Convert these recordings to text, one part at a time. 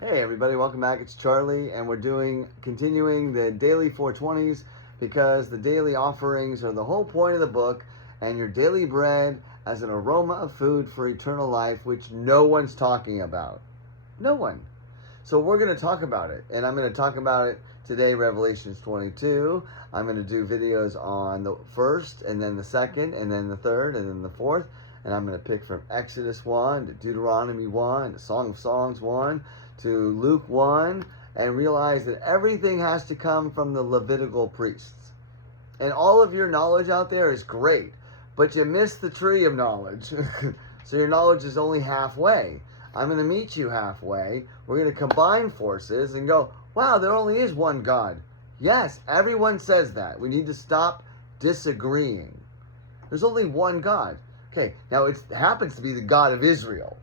Hey everybody, welcome back. It's Charlie, and we're continuing the daily 420s because the daily offerings are the whole point of the book, and your daily bread as an aroma of food for eternal life, which no one's talking about. No one. So we're going to talk about it, and I'm going to talk about it today, Revelations 22. I'm going to do videos on the first, and then the second, and then the third, and then the fourth, and I'm going to pick from Exodus 1 to Deuteronomy 1 to Song of Songs 1 to Luke 1, and realize that everything has to come from the Levitical priests. And all of your knowledge out there is great, but you missed the tree of knowledge. So your knowledge is only halfway. I'm going to meet you halfway. We're going to combine forces and go, wow, there only is one God. Yes, everyone says that. We need to stop disagreeing. There's only one God. Okay, now it happens to be the God of Israel.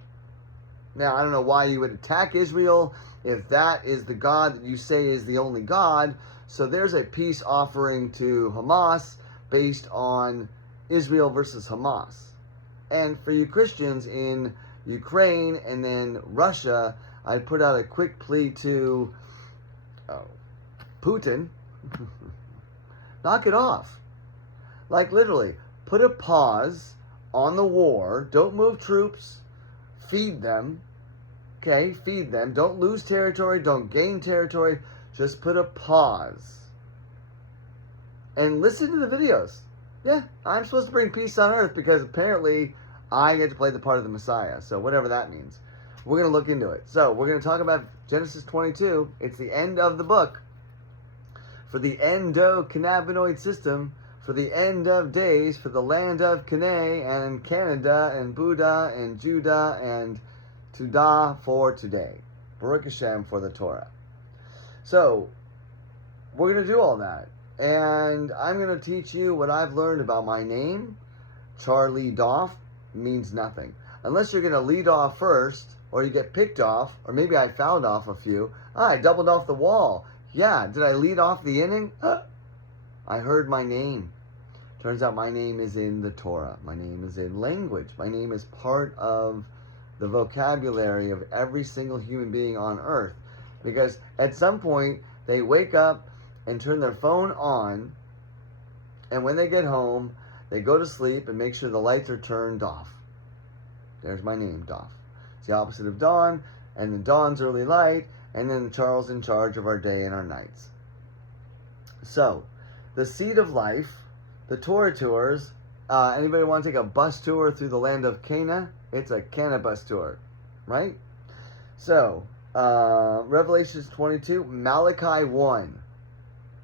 Now, I don't know why you would attack Israel if that is the God that you say is the only God. So there's a peace offering to Hamas based on Israel versus Hamas. And for you Christians in Ukraine and then Russia, I put out a quick plea to Putin. Knock it off. Like literally, put a pause on the war. Don't move troops. Feed them. Okay, feed them. Don't lose territory. Don't gain territory. Just put a pause. And listen to the videos. Yeah, I'm supposed to bring peace on earth because apparently I get to play the part of the Messiah. So whatever that means. We're going to look into it. So we're going to talk about Genesis 22. It's the end of the book. For the endocannabinoid system, for the end of days, for the land of QnA and Canada and Buddha and Judah and Tudah for today. Baruch Hashem for the Torah. So, we're going to do all that. And I'm going to teach you what I've learned about my name. Charlie Doff means nothing. Unless you're going to lead off first, or you get picked off, or maybe I fouled off a few. I doubled off the wall. Yeah, did I lead off the inning? I heard my name. Turns out my name is in the Torah. My name is in language. My name is part of the vocabulary of every single human being on earth. Because at some point, they wake up and turn their phone on, and when they get home, they go to sleep and make sure the lights are turned off. There's my name, Doff. It's the opposite of dawn, and then dawn's early light, and then Charles in charge of our day and our nights. So, the seed of life, the Torah tours. Anybody want to take a bus tour through the land of Cana? It's a Cana bus tour, right? So, Revelations 22, Malachi 1.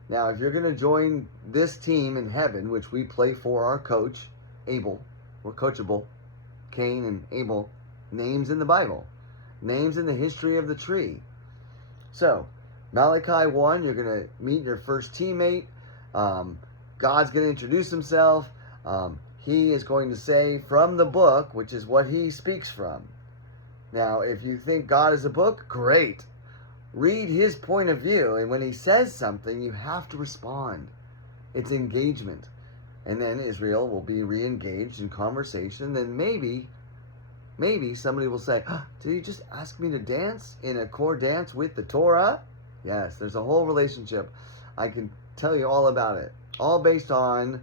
Now, if you're going to join this team in heaven, which we play for our coach, Abel, we're coachable, Cain and Abel, names in the Bible, names in the history of the tree. So, Malachi 1, you're going to meet your first teammate. God's going to introduce himself. He is going to say from the book, which is what he speaks from. Now, if you think God is a book, great. Read his point of view, and when he says something, you have to respond. It's engagement. And then Israel will be re-engaged in conversation. Then maybe somebody will say, did he just ask me to dance in a core dance with the Torah? Yes, there's a whole relationship. I can tell you all about it. All based on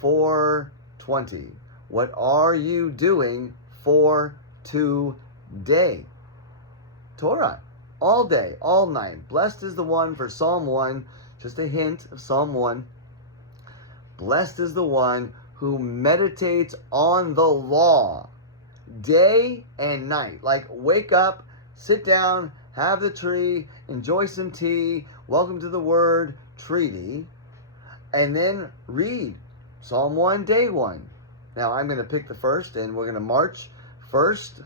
420. What are you doing for today? Torah. All day, all night. Blessed is the one for Psalm 1. Just a hint of Psalm 1. Blessed is the one who meditates on the law day and night. Like, wake up, sit down, have the tree, enjoy some tea, welcome to the word, treaty, and then read Psalm 1, day 1. Now, I'm going to pick the first, and we're going to march first.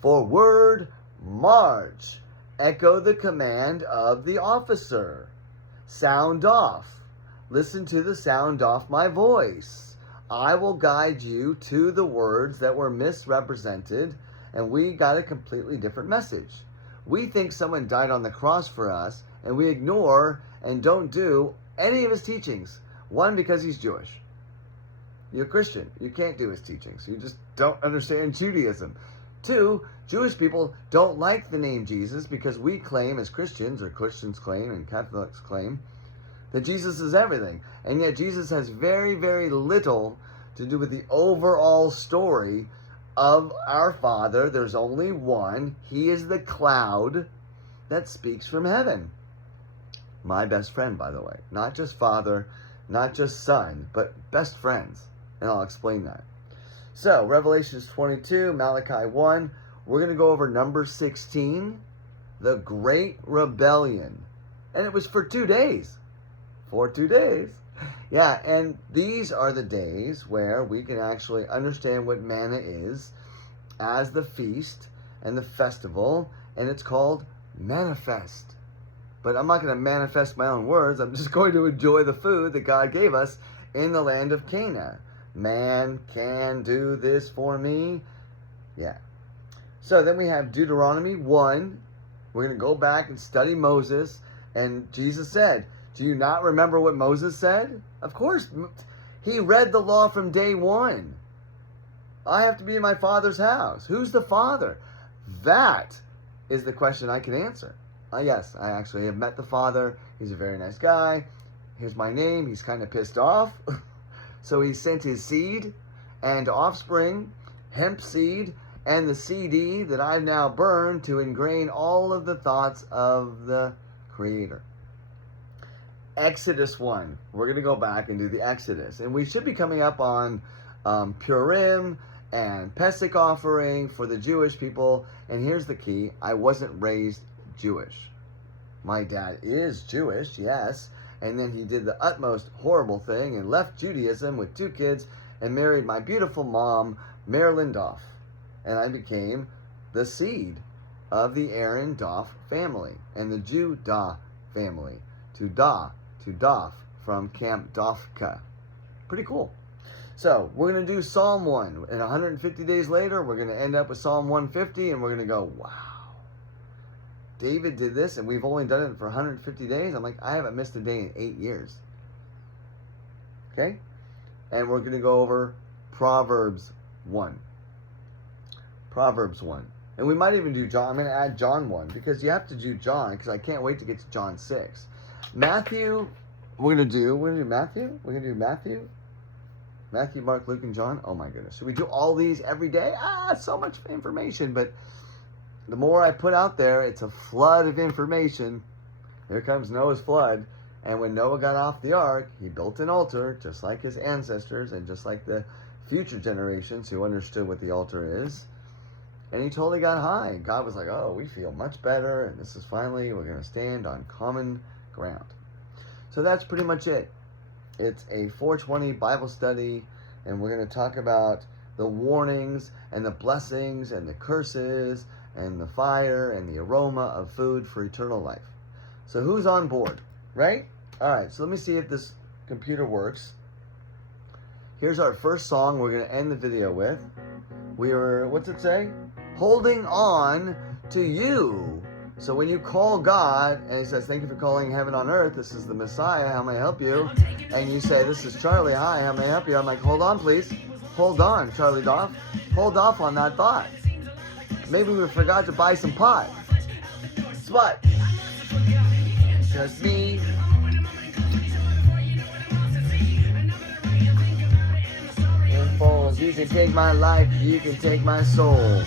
Forward, march. Echo the command of the officer. Sound off. Listen to the sound off my voice. I will guide you to the words that were misrepresented, and we got a completely different message. We think someone died on the cross for us, and we ignore and don't do any of his teachings. One, because he's Jewish. You're a Christian. You can't do his teachings. You just don't understand Judaism. 2, Jewish people don't like the name Jesus because we claim as Christians, or Christians claim and Catholics claim, that Jesus is everything. And yet Jesus has very, very little to do with the overall story of our Father. There's only one. He is the cloud that speaks from heaven. My best friend, by the way. Not just Father, not just Son, but best friends. And I'll explain that. So, Revelations 22, Malachi 1. We're going to go over number 16, the Great Rebellion. And it was for 2 days. For 2 days. Yeah, and these are the days where we can actually understand what manna is as the feast and the festival, and it's called manifest. But I'm not going to manifest my own words. I'm just going to enjoy the food that God gave us in the land of Cana. Man can do this for me. Yeah. So then we have Deuteronomy 1. We're going to go back and study Moses. And Jesus said, do you not remember what Moses said? Of course. He read the law from day one. I have to be in my Father's house. Who's the Father? That is the question I can answer. Yes, I actually have met the Father. He's a very nice guy. Here's my name. He's kind of pissed off. So he sent his seed and offspring, hemp seed, and the CD that I've now burned to ingrain all of the thoughts of the Creator. Exodus 1. We're going to go back and do the Exodus. And we should be coming up on Purim and Pesach offering for the Jewish people. And here's the key. I wasn't raised Jewish. My dad is Jewish, yes. And then he did the utmost horrible thing and left Judaism with 2 kids and married my beautiful mom, Marilyn Doff. And I became the seed of the Aaron Doff family and the Judah family. To Doff from Camp Doffka. Pretty cool. So we're going to do Psalm 1. And 150 days later, we're going to end up with Psalm 150. And we're going to go, wow. David did this and we've only done it for 150 days. I'm like, I haven't missed a day in 8 years. Okay? And we're going to go over Proverbs 1. Proverbs 1. And we might even do John. I'm going to add John 1 because you have to do John because I can't wait to get to John 6. Matthew, we're going to do Matthew. We're going to do Matthew. Matthew, Mark, Luke, and John. Oh my goodness. Should we do all these every day? So much information. But the more I put out there, it's a flood of information. Here comes Noah's flood. And when Noah got off the ark, he built an altar, just like his ancestors and just like the future generations who understood what the altar is. And he totally got high. God was like, oh, we feel much better. And this is finally, we're going to stand on common ground. So that's pretty much it. It's a 420 Bible study. And we're going to talk about the warnings and the blessings and the curses and the fire and the aroma of food for eternal life. So who's on board, right? All right, so let me see if this computer works. Here's our first song we're going to end the video with. We are, what's it say? Holding on to you. So when you call God and he says, thank you for calling heaven on earth. This is the Messiah. How may I help you? And you say, this is Charlie. Hi, how may I help you? I'm like, hold on, please. Hold on, Charlie Doff. Hold off on that thought. Maybe we forgot to buy some pot. Spot. Just me. You can take my life, you can take my soul.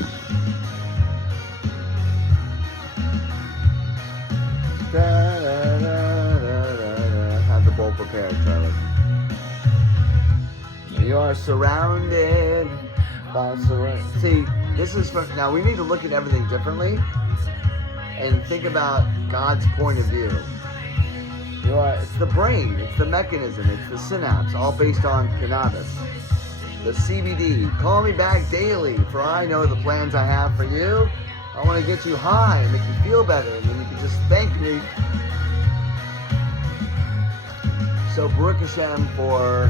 Have the bowl prepared, Charlie. You are surrounded by See, this is for now. We need to look at everything differently and think about God's point of view. It's the brain, it's the mechanism, it's the synapse, all based on cannabis. The CBD. Call me back daily, for I know the plans I have for you. I want to get you high and make you feel better, and then you can just thank me. So Baruch Hashem for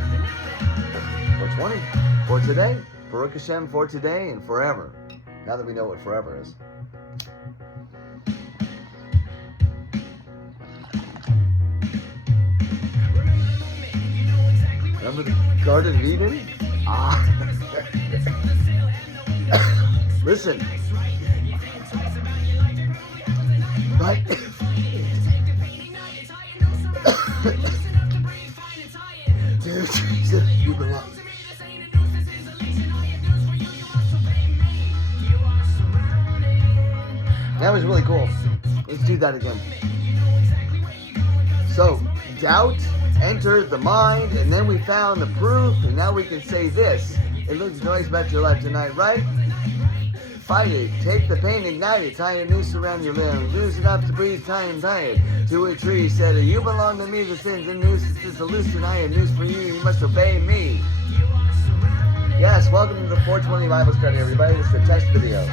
20, for today. Baruch Hashem for today and forever. Now that we know what forever is. Remember the Garden of Eden? Listen. Right? Dude, you belong. That was really cool. Let's do that again. So, doubt entered the mind, and then we found the proof, and now we can say this. It looks nice about your life tonight, right? Fight it. Take the pain, ignite it. Tie a noose around your limb. Loosen up to breathe, tie and tie it. To a tree, said it. You belong to me, the sins and noose is a loose, and I have news for you. You must obey me. Yes, welcome to the 420 Bible study, everybody. This is the test video.